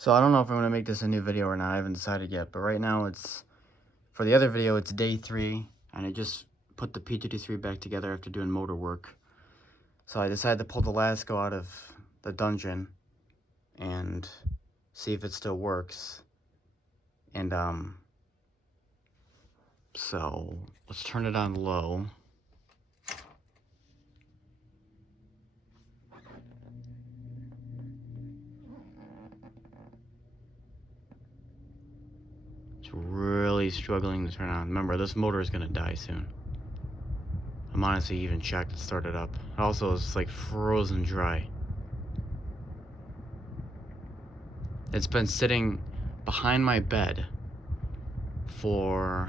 So I don't know if I'm going to make this a new video or not. I haven't decided yet. But right now for the other video, it's day 3. And I just put the P53 back together after doing motor work. So I decided to pull the Lasko out of the dungeon and see if it still works. And, so let's turn it on low. It's really struggling to turn on. Remember, this motor is going to die soon. I'm honestly even checked to start it up. It also is like frozen dry. It's been sitting behind my bed for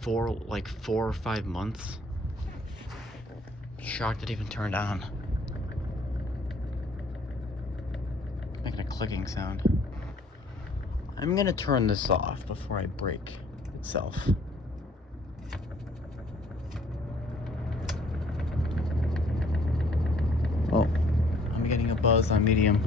four or 5 months. Shocked it even turned on. Making a clicking sound. I'm gonna turn this off before I break itself. Oh, I'm getting a buzz on medium.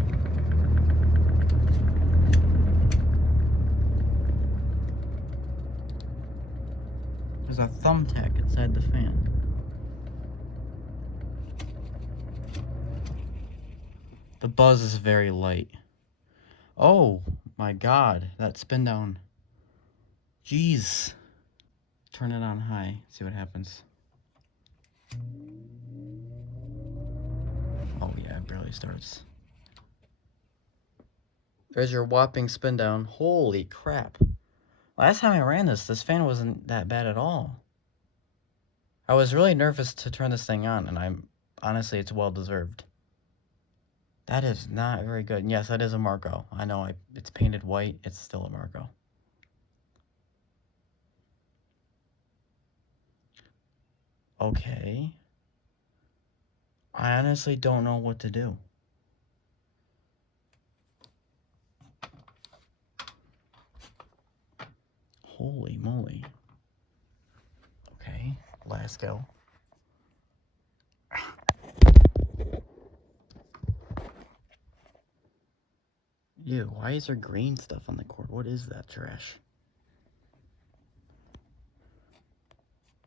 There's a thumbtack inside the fan. The buzz is very light. Oh my god, that spin down. Jeez. Turn it on high, see what happens. Oh yeah, it barely starts. There's your whopping spin down. Holy crap. Last time I ran this fan wasn't that bad at all. I was really nervous to turn this thing on, and honestly, it's well deserved. That is not very good. And yes, that is a Marco. I know it's painted white. It's still a Marco. Okay. I honestly don't know what to do. Holy moly. Okay, Lasko. Ew, why is there green stuff on the cord? What is that trash?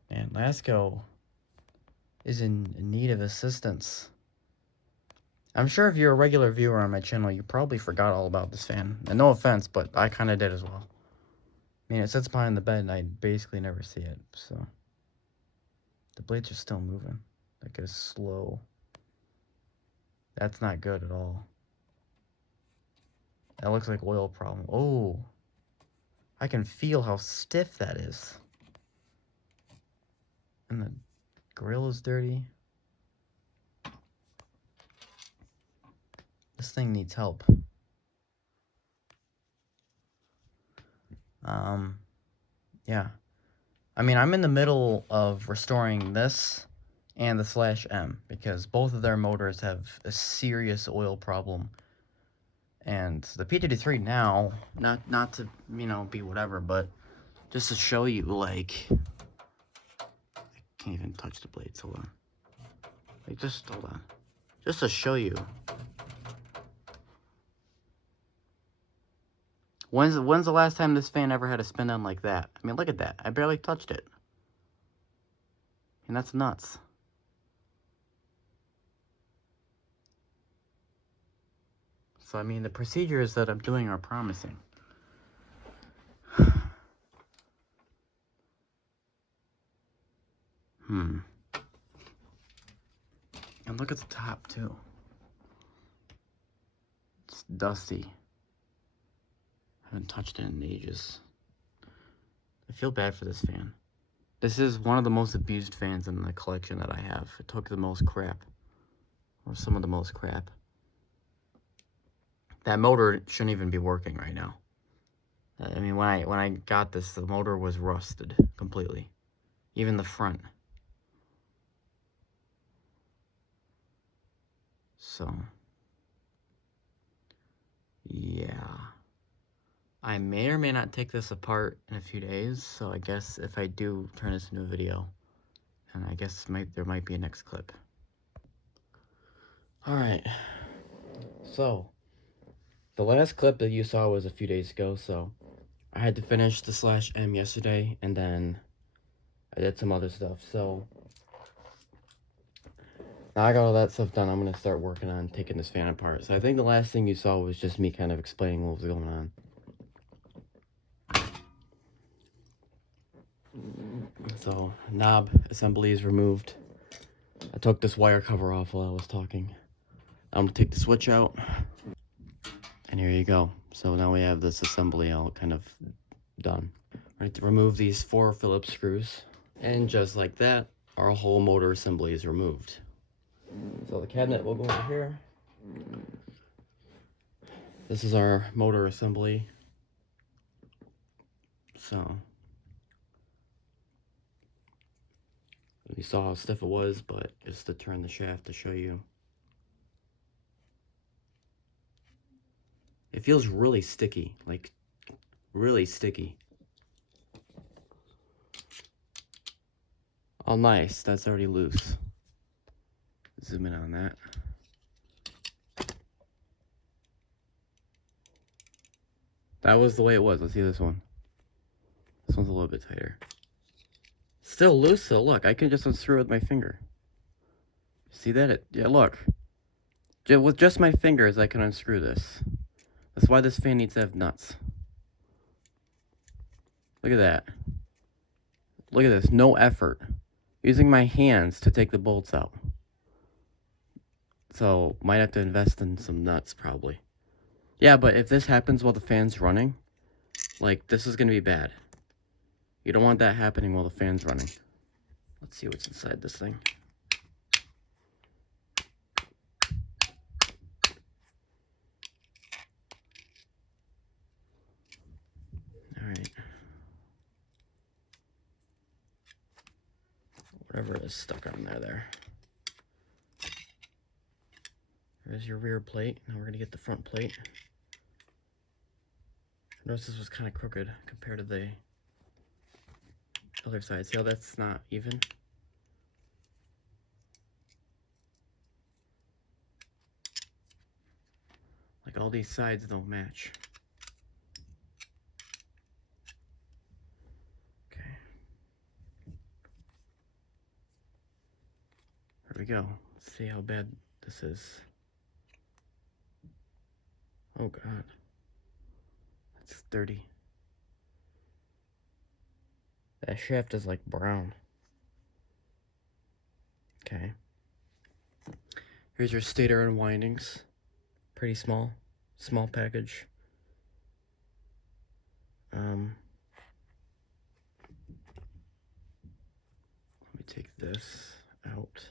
And Lasko is in need of assistance. I'm sure if you're a regular viewer on my channel, you probably forgot all about this fan. And no offense, but I kind of did as well. I mean, it sits behind the bed and I basically never see it, so. The blades are still moving. Like it's slow. That's not good at all. That looks like oil problem. Oh, I can feel how stiff that is. And the grill is dirty. This thing needs help. Yeah. I mean, I'm in the middle of restoring this and the Slash M because both of their motors have a serious oil problem. And the P53 now, not to, you know, be whatever, but just to show you, like, I can't even touch the blades, hold on. Like, just, hold on. Just to show you. When's the last time this fan ever had a spin down like that? I mean, look at that. I barely touched it. And that's nuts. So, I mean, the procedures that I'm doing are promising. And look at the top, too. It's dusty. Haven't touched it in ages. I feel bad for this fan. This is one of the most abused fans in the collection that I have. It took the most crap. Or some of the most crap. That motor shouldn't even be working right now. I mean, when I got this, the motor was rusted completely. Even the front. So, yeah. I may or may not take this apart in a few days, so I guess if I do turn this into a video, then I guess there might be a next clip. Alright, So, the last clip that you saw was a few days ago, so I had to finish the Slash M yesterday, and then I did some other stuff, so now I got all that stuff done. I'm gonna start working on taking this fan apart. So I think the last thing you saw was just me kind of explaining what was going on. So, knob assembly is removed. I took this wire cover off while I was talking. I'm gonna take the switch out. And here you go. So now we have this assembly all kind of done. Right, to remove these 4 Phillips screws. And just like that, our whole motor assembly is removed. So the cabinet will go over here. This is our motor assembly. So you saw how stiff it was, but just to turn the shaft to show you. It feels really sticky, like really sticky. Oh, nice, that's already loose. Zoom in on that. That was the way it was. Let's see this one. This one's a little bit tighter. Still loose though, look, I can just unscrew it with my finger. See that? Yeah, look. With just my fingers, I can unscrew this. That's why this fan needs to have nuts. Look at that. Look at this, no effort. Using my hands to take the bolts out. So, might have to invest in some nuts, probably. Yeah, but if this happens while the fan's running, like, this is gonna be bad. You don't want that happening while the fan's running. Let's see what's inside this thing. Alright. Whatever is stuck on there. There's your rear plate. Now we're gonna get the front plate. Notice this was kind of crooked compared to the other side. See how that's not even? Like all these sides don't match. Okay. Here we go. Let's see how bad this is. Oh God. That's dirty. That shaft is like brown. Okay. Here's your stator and windings. Pretty small package. Let me take this out.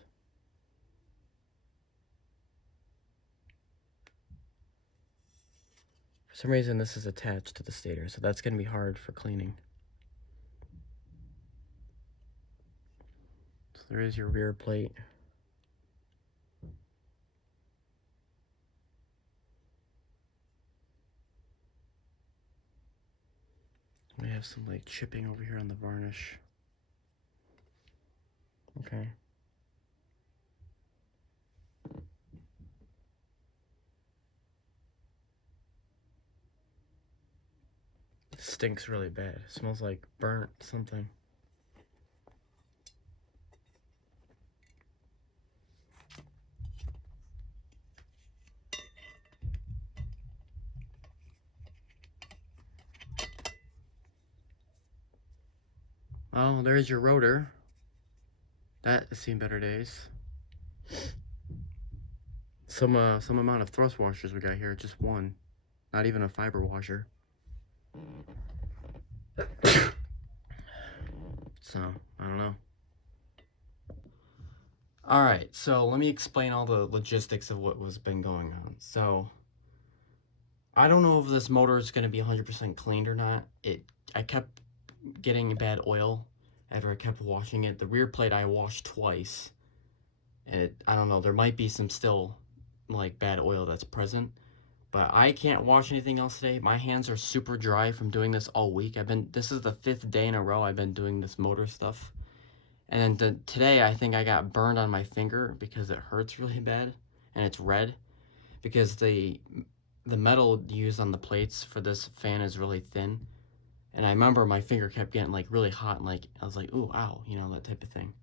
For some reason this is attached to the stator, so that's going to be hard for cleaning. So there is your rear plate. We have some like chipping over here on the varnish. Okay. It stinks really bad. It smells like burnt something. Well, there's your rotor. That has seen better days. Some amount of thrust washers we got here, just one. Not even a fiber washer. So, I don't know. Alright, so let me explain all the logistics of what was been going on. So, I don't know if this motor is going to be 100% cleaned or not. I kept getting bad oil after I kept washing it. The rear plate I washed twice. And I don't know, there might be some still like bad oil that's present. But I can't wash anything else today. My hands are super dry from doing this all week. This is the 5th day in a row I've been doing this motor stuff. And then today I think I got burned on my finger because it hurts really bad and it's red. because the metal used on the plates for this fan is really thin. And I remember my finger kept getting like really hot, and like I was like, ooh, ow, you know, that type of thing.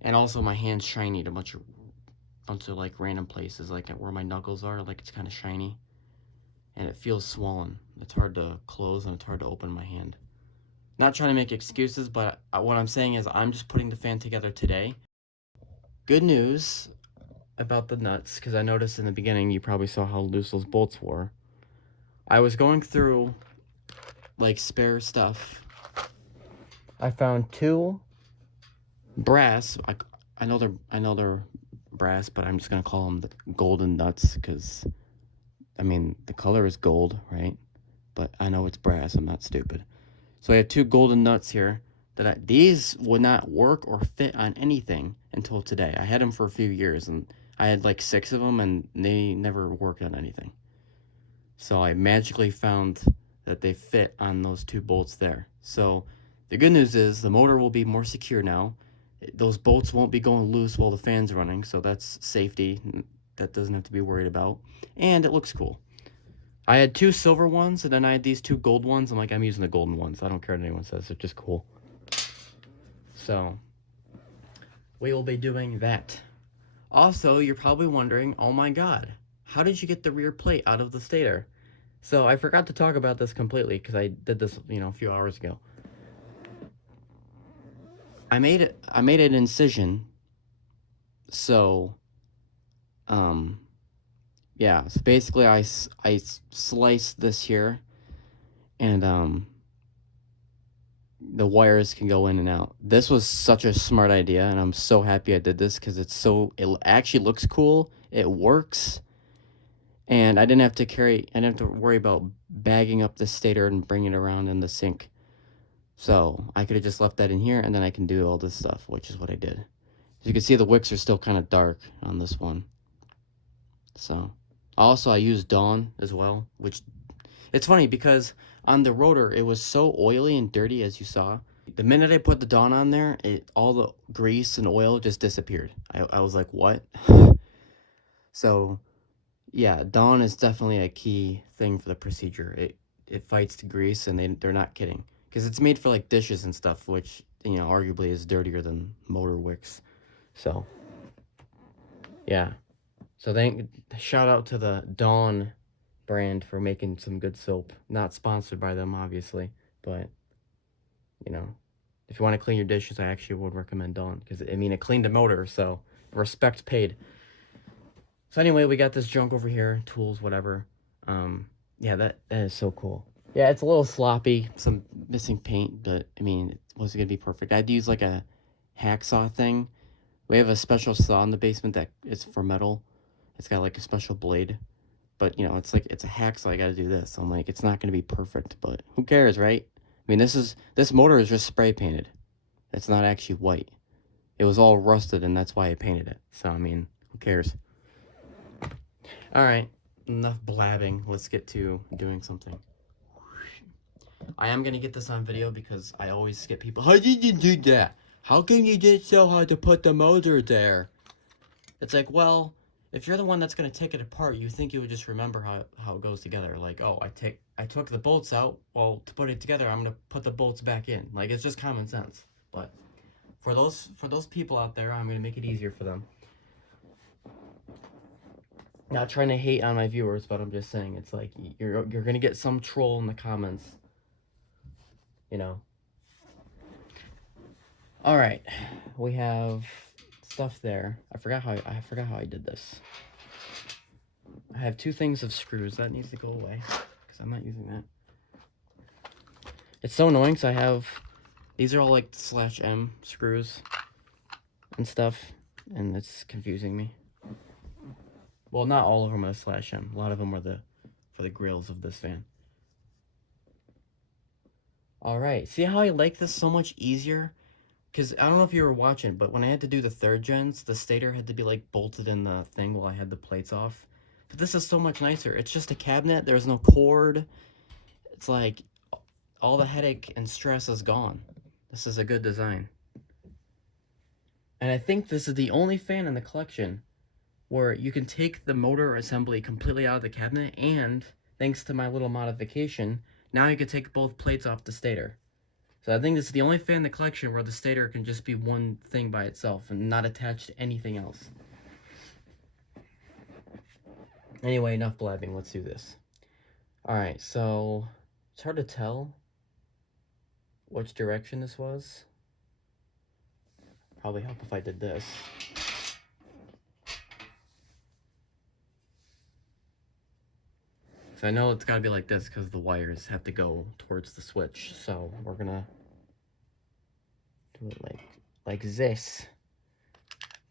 And also my hand's shiny at a bunch of like random places, like where my knuckles are, like it's kind of shiny. And it feels swollen. It's hard to close and it's hard to open my hand. Not trying to make excuses, but what I'm saying is I'm just putting the fan together today. Good news about the nuts, because I noticed in the beginning you probably saw how loose those bolts were. I was going through like spare stuff. I found two brass. I know they're brass, but I'm just gonna call them the golden nuts because I mean the color is gold, right? But I know it's brass. I'm not stupid. So I have two golden nuts here that these would not work or fit on anything until today. I had them for a few years and I had like 6 of them and they never worked on anything. So I magically found that they fit on those 2 bolts there. So the good news is the motor will be more secure now. Those bolts won't be going loose while the fan's running, so that's safety. That doesn't have to be worried about. And it looks cool. I had 2 silver ones, and then I had these 2 gold ones. I'm using the golden ones. I don't care what anyone says. They're just cool. So, we will be doing that. Also, you're probably wondering, oh my god, how did you get the rear plate out of the stator? So, I forgot to talk about this completely, because I did this, a few hours ago. I made an incision, so, yeah, so basically I sliced this here, and, the wires can go in and out. This was such a smart idea, and I'm so happy I did this because it actually looks cool, it works, and I didn't have to worry about bagging up the stator and bringing it around in the sink. So I could have just left that in here, and then I can do all this stuff, which is what I did. As you can see, the wicks are still kind of dark on this one. So, also I used Dawn as well, which, it's funny because on the rotor, it was so oily and dirty, as you saw. The minute I put the Dawn on there, all the grease and oil just disappeared. I was like, what? So, yeah, Dawn is definitely a key thing for the procedure. It fights the grease, and they're not kidding. Because it's made for, like, dishes and stuff, which, arguably is dirtier than motor wicks. So, yeah. So, shout out to the Dawn brand for making some good soap. Not sponsored by them, obviously, but, if you want to clean your dishes, I actually would recommend Dawn, because, it cleaned the motor, so respect paid. So anyway, we got this junk over here, tools, whatever. Yeah, that is so cool. Yeah, it's a little sloppy, some missing paint, but, it wasn't going to be perfect. I had to use, like, a hacksaw thing. We have a special saw in the basement that is for metal. It's got, like, a special blade. But, it's a hacksaw, I gotta do this. I'm like, it's not gonna be perfect, but who cares, right? This motor is just spray painted. It's not actually white. It was all rusted, and that's why I painted it. So, who cares? Alright, enough blabbing. Let's get to doing something. I am gonna get this on video because I always get people, how did you do that? How can you get so hard to put the motor there? It's like, well, if you're the one that's going to take it apart, you think you would just remember how it goes together. Like, oh, I took the bolts out. Well, to put it together, I'm going to put the bolts back in. Like, it's just common sense. But for those people out there, I'm going to make it easier for them. Not trying to hate on my viewers, but I'm just saying, it's like, you're going to get some troll in the comments. All right. We have stuff there. I forgot how I did this. I have 2 things of screws. That needs to go away because I'm not using that. It's so annoying because these are all like /M screws and stuff, and it's confusing me. Well, not all of them are /M. A lot of them are for the grills of this fan. Alright, see how I like this so much easier? Because I don't know if you were watching, but when I had to do the 3rd gens, the stator had to be like bolted in the thing while I had the plates off. But this is so much nicer. It's just a cabinet. There's no cord. It's like all the headache and stress is gone. This is a good design. And I think this is the only fan in the collection where you can take the motor assembly completely out of the cabinet, and thanks to my little modification, now you can take both plates off the stator. So I think this is the only fan in the collection where the stator can just be one thing by itself and not attached to anything else. Anyway, enough blabbing, let's do this. Alright, so it's hard to tell which direction this was. Probably help if I did this. So I know it's gotta be like this because the wires have to go towards the switch. So we're gonna do it like this.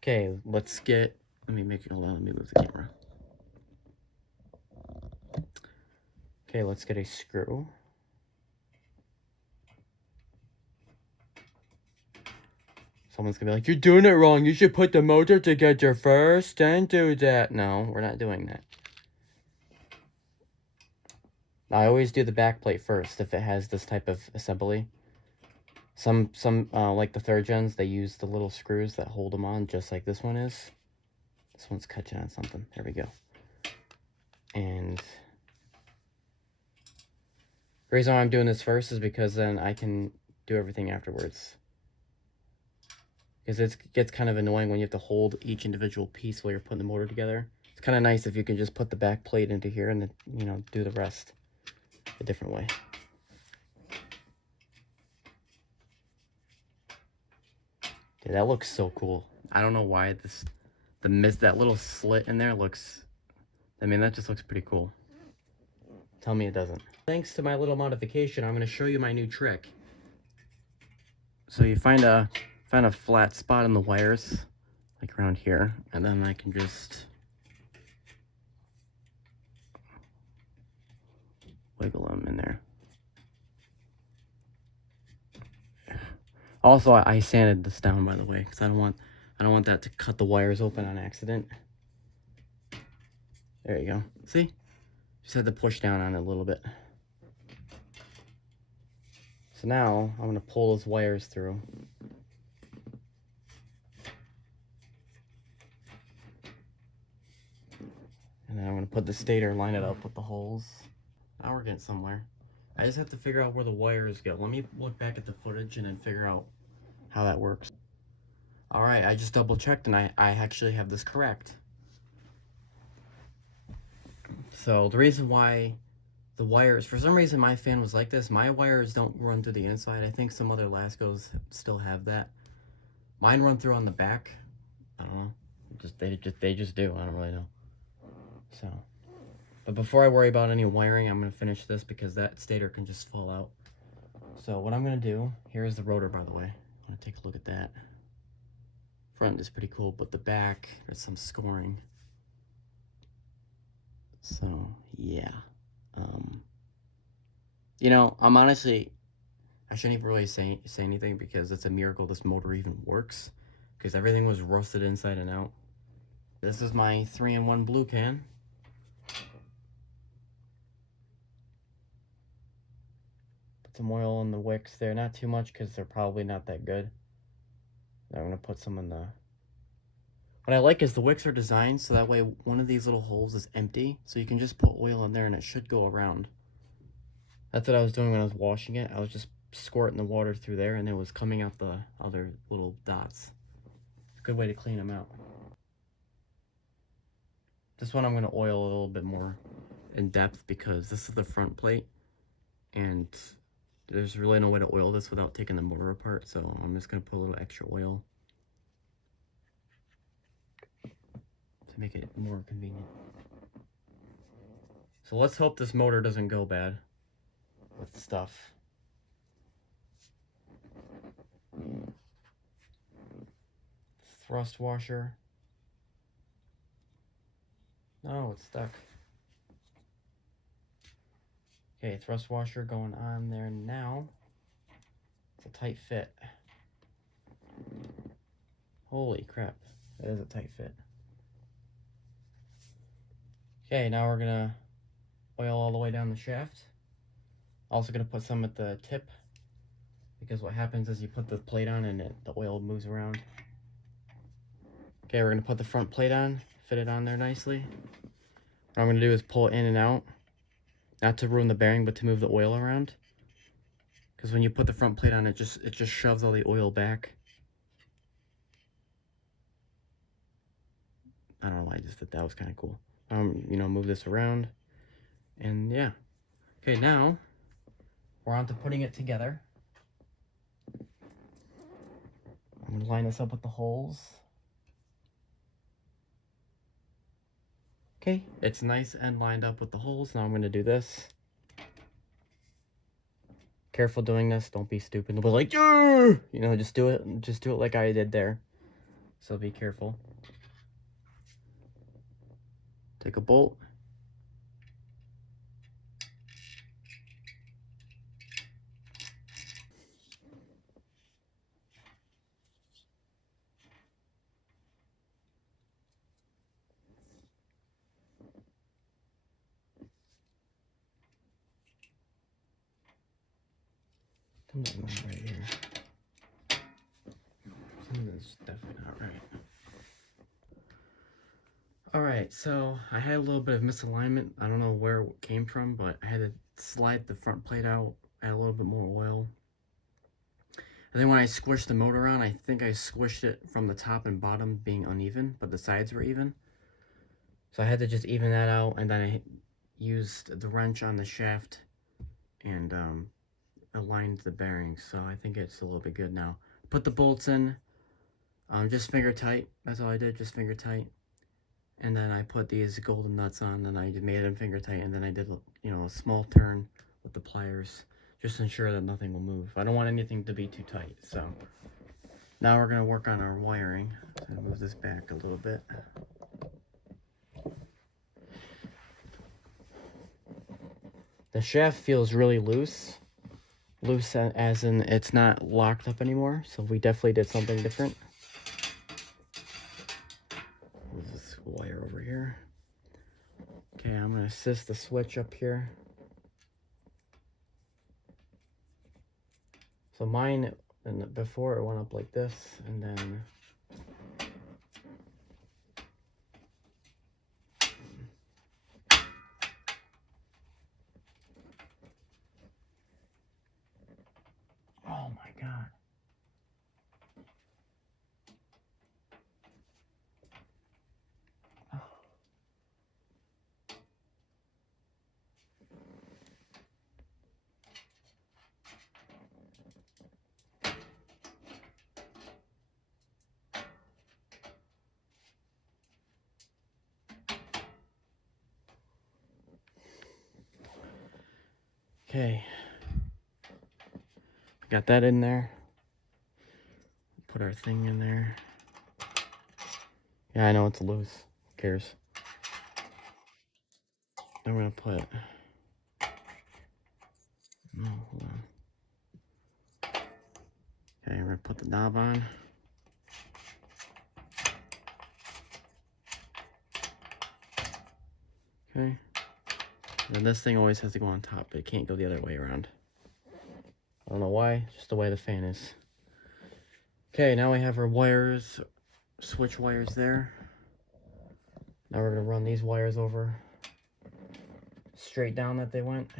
Okay, let's get, let me move the camera. Okay, let's get a screw. Someone's gonna be like, you're doing it wrong. You should put the motor together first, then do that. No, we're not doing that. I always do the back plate first if it has this type of assembly. Some like the 3rd gens, they use the little screws that hold them on, just like this one is. This one's catching on something. There we go. And the reason why I'm doing this first is because then I can do everything afterwards. Because it gets kind of annoying when you have to hold each individual piece while you're putting the motor together. It's kind of nice if you can just put the back plate into here and then, you know, do the rest a different way. Yeah, that looks so cool. I don't know why that little slit in there looks, I mean, that just looks pretty cool. Tell me it doesn't. Thanks to my little modification, I'm going to show you my new trick. So you find a flat spot in the wires, like around here, and then I can just wiggle them in there. Also, I sanded this down, by the way, because I don't want that to cut the wires open on accident. There you go. See? Just had to push down on it a little bit. So now I'm gonna pull those wires through. And then I'm gonna put the stator, line it up with the holes. Now we're getting somewhere. I just have to figure out where the wires go. Let me look back at the footage and then figure out how that works. All right, I just double checked and I actually have this correct. So the reason why the wires, for some reason my fan was like this, my wires don't run through the inside. I think some other Laskos still have that. Mine run through on the back. I don't know. They just do. I don't really know. So, but before I worry about any wiring, I'm going to finish this because that stator can just fall out. So what I'm going to do, here's the rotor, by the way. I'm going to take a look at that. Front is pretty cool, but the back, there's some scoring. So, yeah. You know, I'm honestly, I shouldn't even really say anything because it's a miracle this motor even works, because everything was rusted inside and out. This is my 3-in-1 blue can. Put some oil in the wicks there, not too much because they're probably not that good. I'm going to put some in the... What I like is the wicks are designed so that way one of these little holes is empty, so you can just put oil in there and it should go around. That's what I was doing when I was washing it. I was just squirting the water through there and it was coming out the other little dots. It's a good way to clean them out. This one I'm going to oil a little bit more in depth because this is the front plate and there's really no way to oil this without taking the motor apart, so I'm just going to put a little extra oil to make it more convenient. So let's hope this motor doesn't go bad with stuff. Thrust washer. No, it's stuck. Okay, thrust washer going on there now. It's a tight fit. Holy crap, that is a tight fit. Okay, now we're gonna oil all the way down the shaft. Also gonna put some at the tip, because what happens is you put the plate on and the oil moves around. Okay, we're gonna put the front plate on, fit it on there nicely. What I'm going to do is pull it in and out. Not to ruin the bearing, but to move the oil around. Because when you put the front plate on, it just shoves all the oil back. I don't know why I just did that. Was kind of cool. You know, move this around. And yeah. Okay, now we're on to putting it together. I'm going to line this up with the holes. Okay, it's nice and lined up with the holes. Now I'm going to do this. Careful doing this. Don't be stupid. Don't be like, you know, just do it. Just do it like I did there. So be careful. Take a bolt. Something's not right here. Something's definitely not right. Alright, so I had a little bit of misalignment. I don't know where it came from, but I had to slide the front plate out, add a little bit more oil. And then when I squished the motor on, I think I squished it from the top and bottom being uneven, but the sides were even. So I had to just even that out, and then I used the wrench on the shaft and aligned the bearings. So I think it's a little bit good now. Put the bolts in, just finger tight. That's all I did, just finger tight. And then I put these golden nuts on, and I made them finger tight, and then I did, you know, a small turn with the pliers, just to ensure that nothing will move. I don't want anything to be too tight. So now we're gonna work on our wiring. So I'm gonna move this back a little bit. The shaft feels really loose. Loose as in it's not locked up anymore, so we definitely did something different. Move this wire over here. Okay, I'm gonna assist the switch up here. So mine, and before it went up like this, and then oh my god. Okay, got that in there. Put our thing in there. Yeah, I know it's loose. Who cares? I'm gonna put. No, hold on. Okay, we're gonna put the knob on. Okay. And this thing always has to go on top, but it can't go the other way around. I don't know why, just the way the fan is. Okay, now we have our wires, switch wires there. Now we're gonna run these wires over straight down that they went.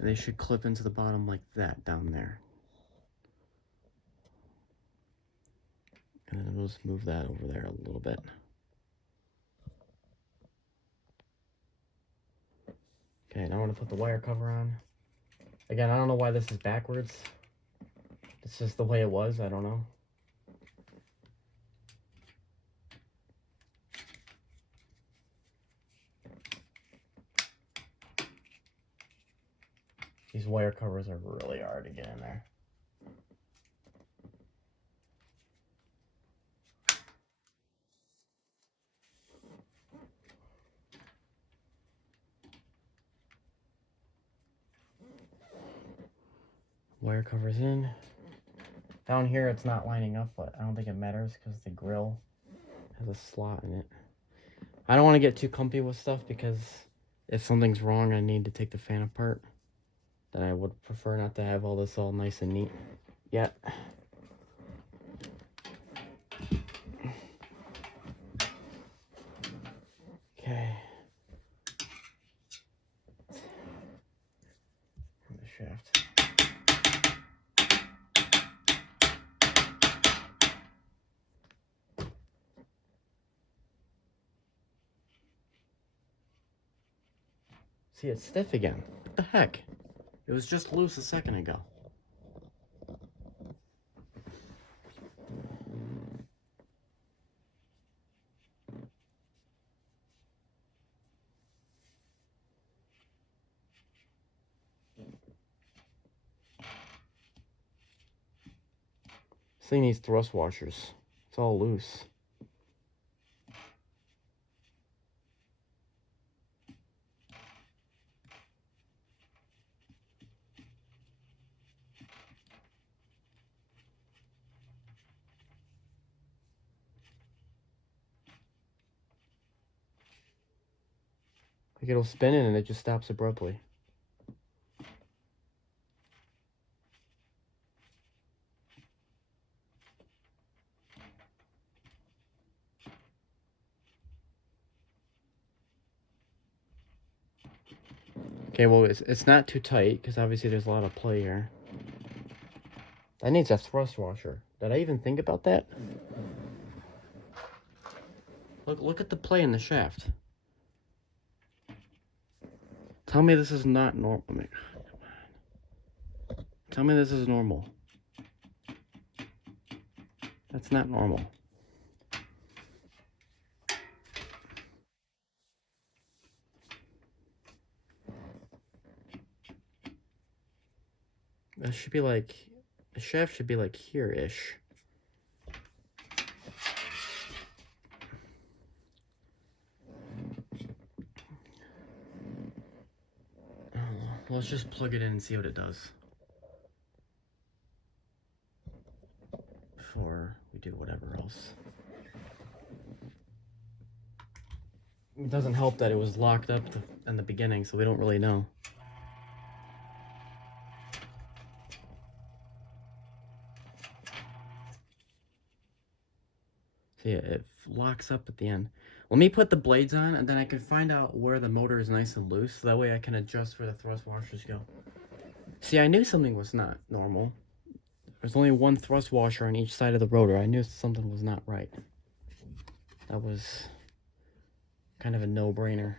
They should clip into the bottom like that down there. And then we'll just move that over there a little bit. Okay, now I'm gonna put the wire cover on. Again, I don't know why this is backwards. It's just the way it was, I don't know. These wire covers are really hard to get in there. Wire covers in. Down here it's not lining up, but I don't think it matters because the grill has a slot in it. I don't want to get too comfy with stuff because if something's wrong, I need to take the fan apart then I would prefer not to have all this all nice and neat yet. Okay. The shaft. See, it's stiff again. What the heck? It was just loose a second ago. This thing needs thrust washers. It's all loose. Like it'll spin in and it just stops abruptly. Okay, well, it's not too tight, because obviously there's a lot of play here. That needs a thrust washer. Did I even think about that? Look at the play in the shaft. Tell me this is not normal. Tell me this is normal. That's not normal. That should be like, the shaft should be like here-ish. Let's just plug it in and see what it does before we do whatever else. It doesn't help that it was locked up in the beginning, so we don't really know. See, it locks up at the end. Let me put the blades on, and then I can find out where the motor is nice and loose, so that way I can adjust where the thrust washers go. See, I knew something was not normal. There's only one thrust washer on each side of the rotor. I knew something was not right. That was kind of a no-brainer.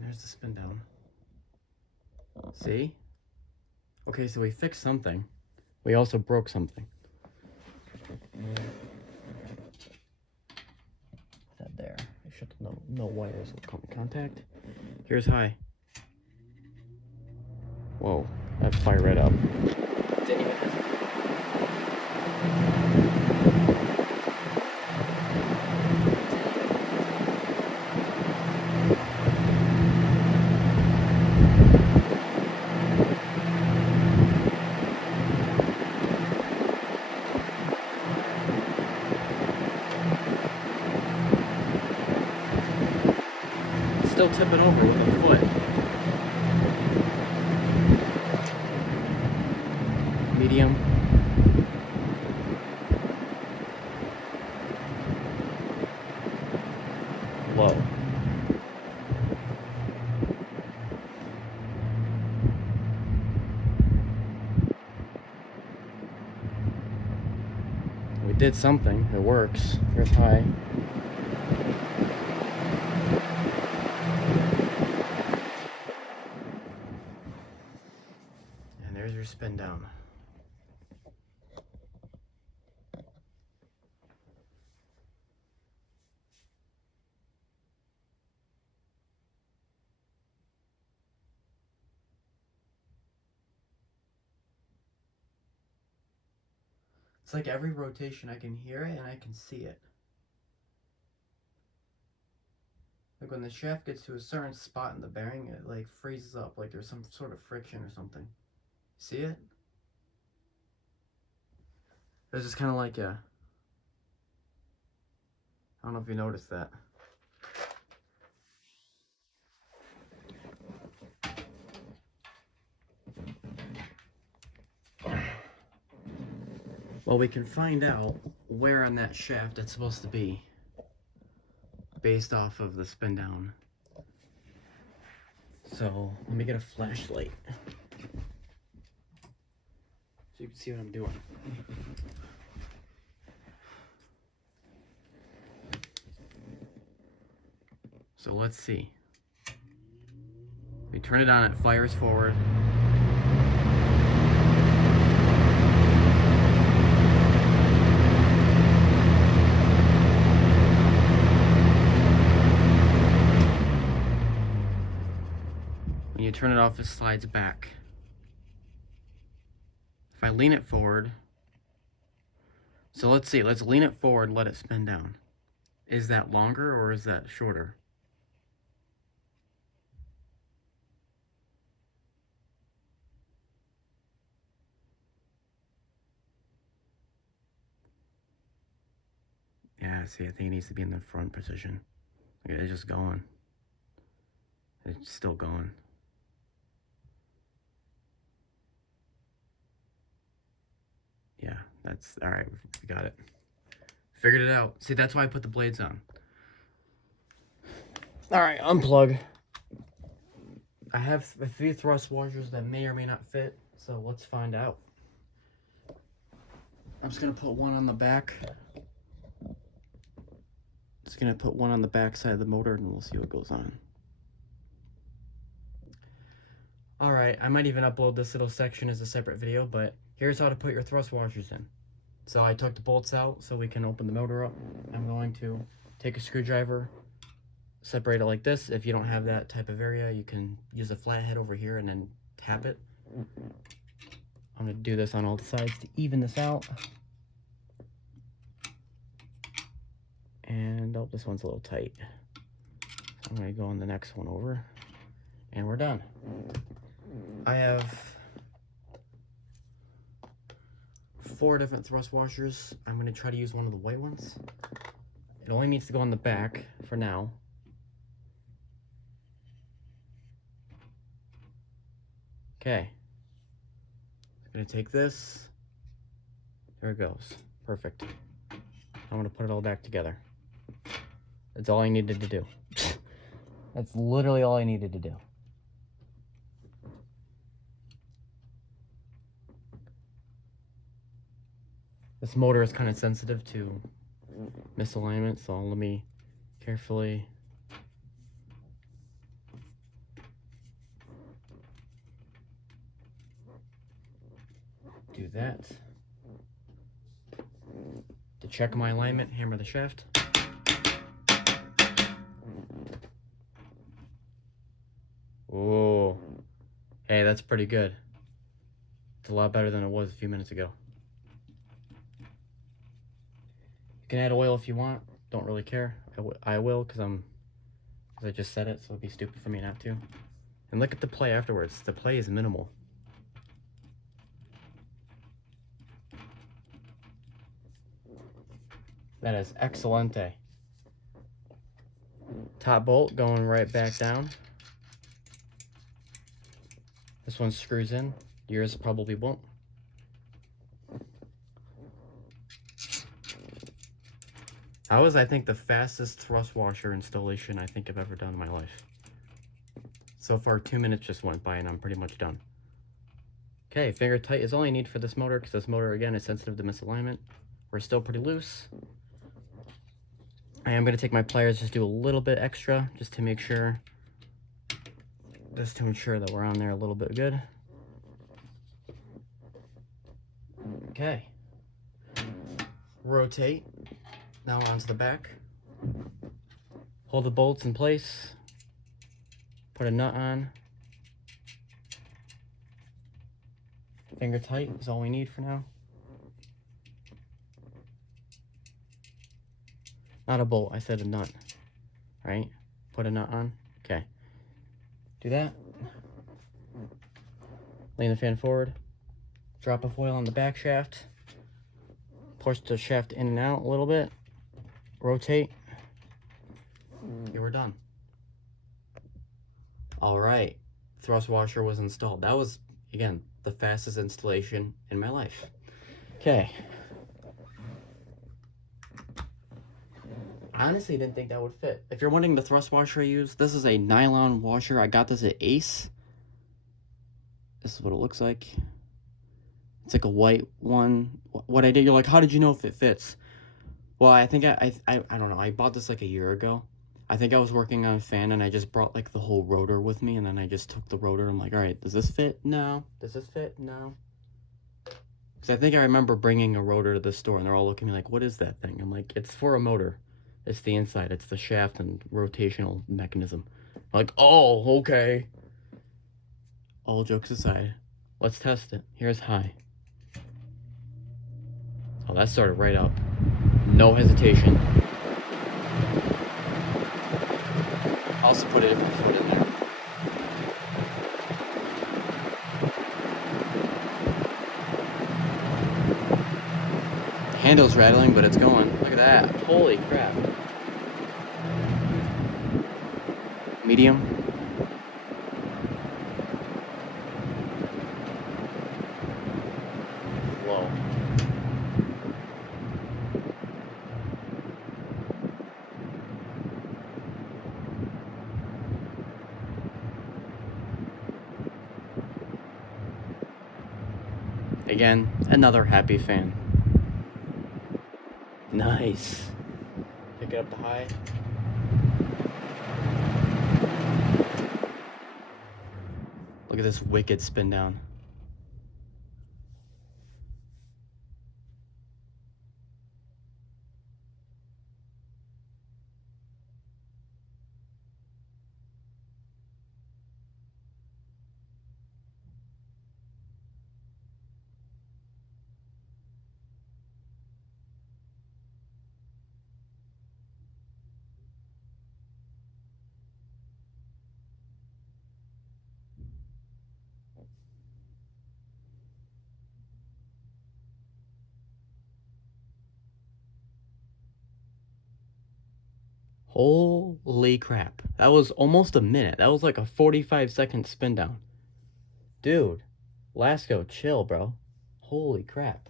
There's the spin down. See? Okay, so we fixed something. We also broke something. That there. I should no wires will come in contact. Here's high. Whoa, that fired right up. Didn't even hesitate. Still tipping over with a foot. Medium. Low. It did something. It works. Here's high. And there's your spin down. It's like every rotation I can hear it and I can see it. Like when the shaft gets to a certain spot in the bearing, it like freezes up, like there's some sort of friction or something. See it? It's just kind of like a, I don't know if you noticed that. Well, we can find out where on that shaft it's supposed to be based off of the spin down. So let me get a flashlight so you can see what I'm doing. So let's see. We turn it on, it fires forward. When you turn it off, it slides back. If I lean it forward, so let's see, let's lean it forward, let it spin down. Is that longer or is that shorter? Yeah, see, I think it needs to be in the front position. Look, it's just going. It's still going. Yeah, that's all right. We got it. Figured it out. See, that's why I put the blades on. All right, unplug. I have a few thrust washers that may or may not fit, so let's find out. I'm just gonna put one on the back. Just gonna put one on the back side of the motor and we'll see what goes on. All right, I might even upload this little section as a separate video, but here's how to put your thrust washers in. So I took the bolts out so we can open the motor up. I'm going to take a screwdriver, separate it like this. If you don't have that type of area, you can use a flathead over here and then tap it. I'm gonna do this on all the sides to even this out. And oh, this one's a little tight. So I'm gonna go on the next one over and we're done. I have 4 different thrust washers. I'm going to try to use one of the white ones. It only needs to go on the back for now. Okay. I'm going to take this. There it goes. Perfect. I'm going to put it all back together. That's all I needed to do. That's literally all I needed to do. This motor is kind of sensitive to misalignment, so let me carefully do that. To check my alignment, hammer the shaft. Oh, hey, that's pretty good. It's a lot better than it was a few minutes ago. You can add oil if you want. Don't really care. I will because I just said it, so it'd be stupid for me not to. And look at the play afterwards. The play is minimal. That is excelente. Top bolt going right back down. This one screws in. Yours probably won't. That was, I think, the fastest thrust washer installation I think I've ever done in my life. So far, 2 minutes just went by and I'm pretty much done. Okay, finger tight is all I need for this motor because this motor, again, is sensitive to misalignment. we're still pretty loose. I am going to take my pliers, just do a little bit extra, just to make sure, just to ensure that we're on there a little bit good. Okay. Rotate. Now onto the back. Hold the bolts in place. Put a nut on. Finger tight is all we need for now. Not a bolt, I said a nut. Right? Put a nut on. Okay. Do that. Lean the fan forward. Drop a foil on the back shaft. Push the shaft in and out a little bit. Rotate. Okay, we're done. All right. Thrust washer was installed. That was, again, the fastest installation in my life. Okay. I honestly didn't think that would fit. If you're wondering the thrust washer I use, this is a nylon washer. I got this at Ace. This is what it looks like. It's like a white one. What I did, you're like, how did you know if it fits? Well, I think I don't know. I bought this like a year ago. I think I was working on a fan and I just brought like the whole rotor with me, and then I just took the rotor. I'm like, all right, does this fit? No. Does this fit? No. Because I think I remember bringing a rotor to the store and they're all looking at me like, what is that thing? I'm like, it's for a motor. It's the inside. It's the shaft and rotational mechanism. I'm like, oh, okay. All jokes aside, let's test it. Here's high. Oh, that started right up. No hesitation. Also put a different foot in there. Handle's rattling, but it's going. Look at that. Holy crap. Medium. Low. Again, another happy fan. Nice. Pick it up to high. Look at this wicked spin down. Holy crap. That was almost a minute. That was like a 45-second spin down. Dude, Lasko, chill, bro. Holy crap.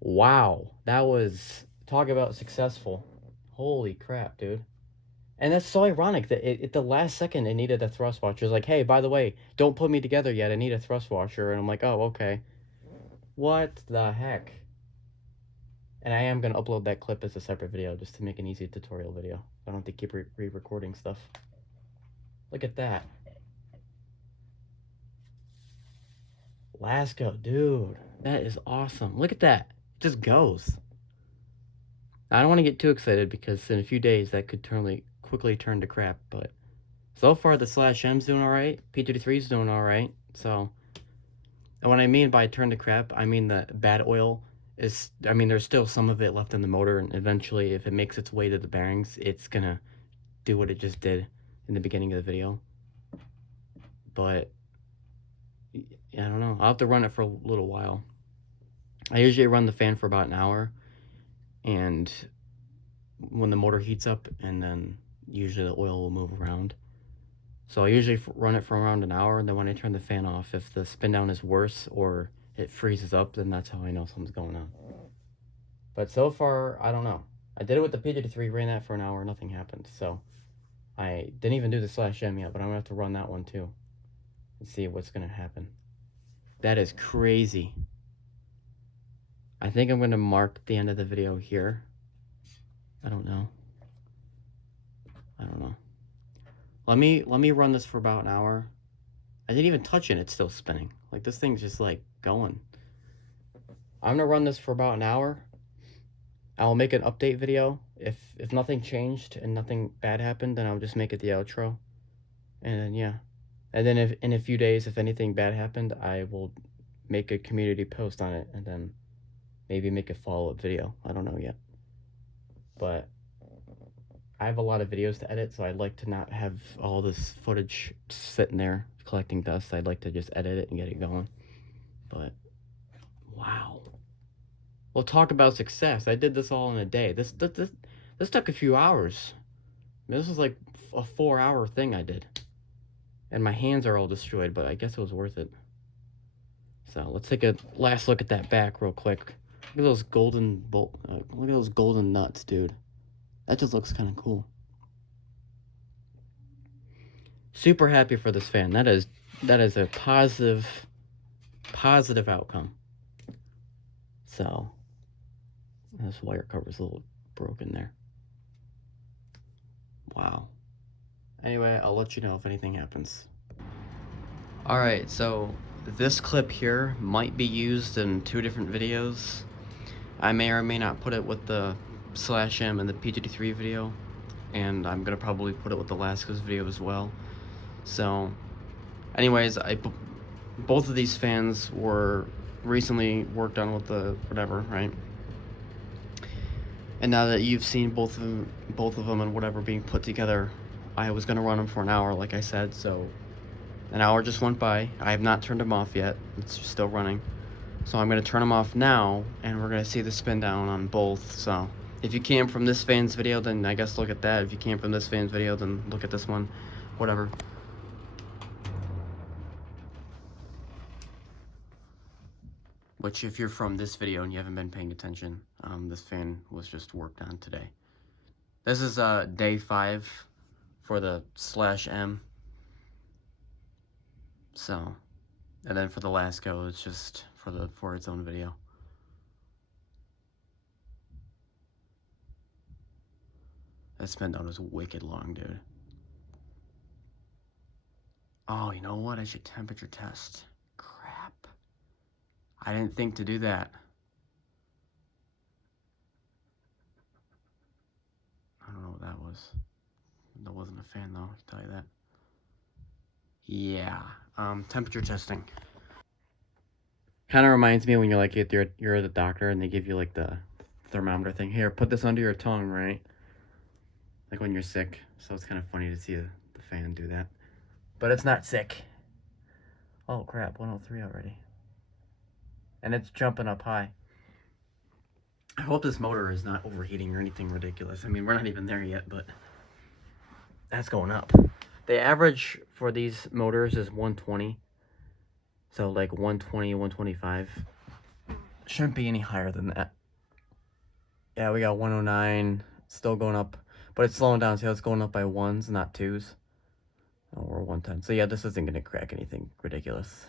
Wow. That was, talk about successful. Holy crap, dude. And that's so ironic that at the last second it needed a thrust washer. It's like, hey, by the way, don't put me together yet. I need a thrust washer. And I'm like, oh, okay. What the heck? And I am going to upload that clip as a separate video just to make an easy tutorial video. I don't have to keep re-recording stuff. Look at that. Lasko, dude. That is awesome. Look at that. It just goes. I don't want to get too excited because in a few days that could quickly turn to crap. But so far the Slash M's doing alright. P33's doing alright. So, and what I mean by turn to crap, I mean the bad oil is, I mean, there's still some of it left in the motor, and eventually if it makes its way to the bearings, it's gonna do what it just did in the beginning of the video. But I don't know, I'll have to run it for a little while. I usually run the fan for about an hour, and when the motor heats up, and then usually the oil will move around. So I usually run it for around an hour, and then when I turn the fan off, if the spin down is worse or it freezes up, then that's how I know something's going on. But so far, I don't know. I did it with the P33, ran that for an hour, nothing happened. So I didn't even do the Slash M yet, but I'm gonna have to run that one too and see what's gonna happen. That is crazy. I think I'm gonna mark the end of the video here. I don't know. Let me run this for about an hour. I didn't even touch it, it's still spinning. Like, this thing's just like going. I'm gonna run this for about an hour. I'll make an update video. If nothing changed and nothing bad happened, then I'll just make it the outro. And then, yeah. And then if in a few days, if anything bad happened, I will make a community post on it and then maybe make a follow-up video. I don't know yet. But I have a lot of videos to edit, so I'd like to not have all this footage sitting there collecting dust. I'd like to just edit it and get it going. But wow. Well, talk about success. I did this all in a day. This took a few hours. I mean, this was like a 4-hour thing I did. And my hands are all destroyed, but I guess it was worth it. So let's take a last look at that back real quick. Look at those golden look at those golden nuts, dude. That just looks kind of cool. Super happy for this fan. That is a positive outcome. So this wire cover's a little broken there. Wow. Anyway, I'll let you know if anything happens. Alright, so this clip here might be used in 2 different videos. I may or may not put it with the /M and the P53 video, and I'm gonna probably put it with the Lasko's video as well. So, anyways, both of these fans were recently worked on with the whatever, right? And now that you've seen both of them and whatever being put together, I was gonna run them for an hour, like I said. So an hour just went by. I have not turned them off yet. It's still running. So I'm gonna turn them off now, and we're gonna see the spin down on both. So if you came from this fan's video, then I guess look at that. If you came from this fan's video, then look at this one. Whatever. Which, if you're from this video and you haven't been paying attention, this fan was just worked on today. This is day 5 for the /M. So, and then for the Lasko, it's just for its own video. That spin down was wicked long, dude. Oh, you know what? I should temperature test. Crap. I didn't think to do that. I don't know what that was. That wasn't a fan, though, I can tell you that. Yeah, temperature testing. Kind of reminds me when you're like, you're the doctor and they give you like the thermometer thing. Here, put this under your tongue, right? Like when you're sick. So it's kind of funny to see the fan do that. But it's not sick. Oh crap, 103 already. And it's jumping up high. I hope this motor is not overheating or anything ridiculous. I mean, we're not even there yet, but that's going up. The average for these motors is 120. So like 120, 125. Shouldn't be any higher than that. Yeah, we got 109, still going up. But it's slowing down, so it's going up by 1s, not 2s. Oh, or 110. So yeah, this isn't going to crack anything ridiculous.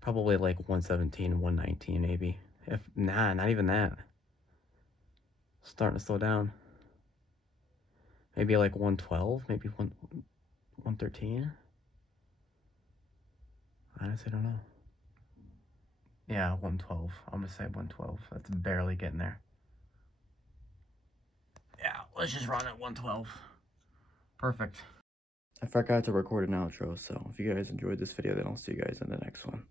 Probably like 117, 119 maybe. Nah, not even that. Starting to slow down. Maybe like 112, maybe 113. Honestly, I don't know. Yeah, 112. I'm gonna say 112. That's barely getting there. Yeah, let's just run at 112. Perfect. I forgot to record an outro, so if you guys enjoyed this video, then I'll see you guys in the next one.